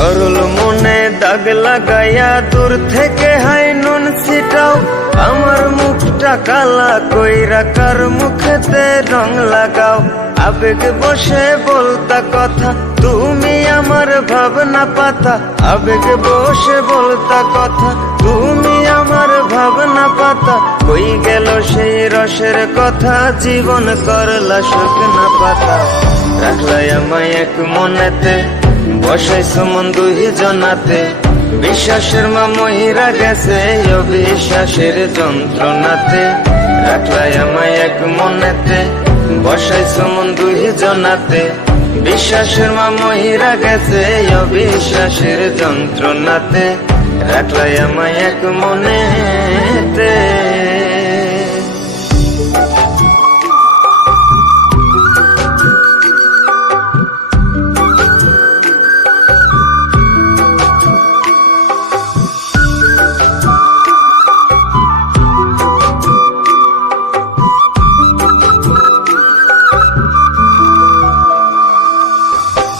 সরল মনে দাগ লাগাইয়া দূর থেকে হাই নুন ছিটাও। আমার মুখটা কালা কইরা কার মুখেতে রং লাগাও। আবেগ বসে বলতা কথা, তুমি আমার ভাবনা পাতা। আবেগ বসে বলতা কথা, তুমি আমার ভাবনা পাতা। কই গেল সেই রসের কথা, জীবন করলা শুকনা পাতা। রাখলাই আমায় এক মনেতে। বসাইছ মন দুই জনাতে। বিশ্বাসের মা মহিরা গেছে অবিশ্বাসের যন্ত্রণাতে। রাখলাই আমায় এক মনেতে বসাইছ মন দুই জনাতে। বিশ্বাসের মা মহিরা গেছে অবিশ্বাসের যন্ত্রণাতে। রাখলাই আমায় এক মনেতে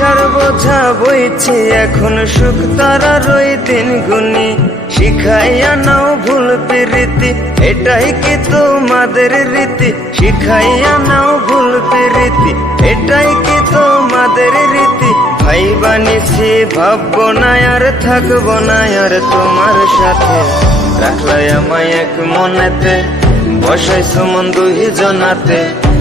নেশার বোঝা বইছি এখন সুখ তারা রই দিন গুনি শিখাইয়া নাও ভুল প্রীতি, এটাই কি তোমাদের রীতি? শিখাইয়া নাও ভুল প্রীতি, এটাই কি তোমাদের রীতি? ভাই বানিছি, ভাববো না আর থাকব না আর তোমার সাথে। রাখলাই আমায় এক মনেতে, বসাইছ মন দুই জনাতে।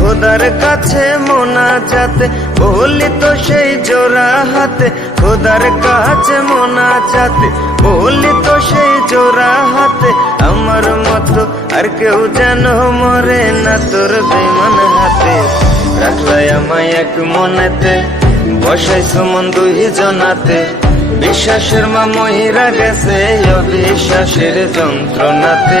খোদার কাছে মোনা যাতে বলি তো সেই জোড়া হাতে। খোদার কাছে মোনা যাতে বলি তো সেই জোড়া হাতে। আমার মতো আর কেউ যেন মরে না তোর বেমান হাতে। রাখলাই আমায় এক মনেতে, বসাইছ মন দুই জনাতে। বিশ্বাসের মা মহিরা গেছে অবিশ্বাসের যন্ত্রণাতে।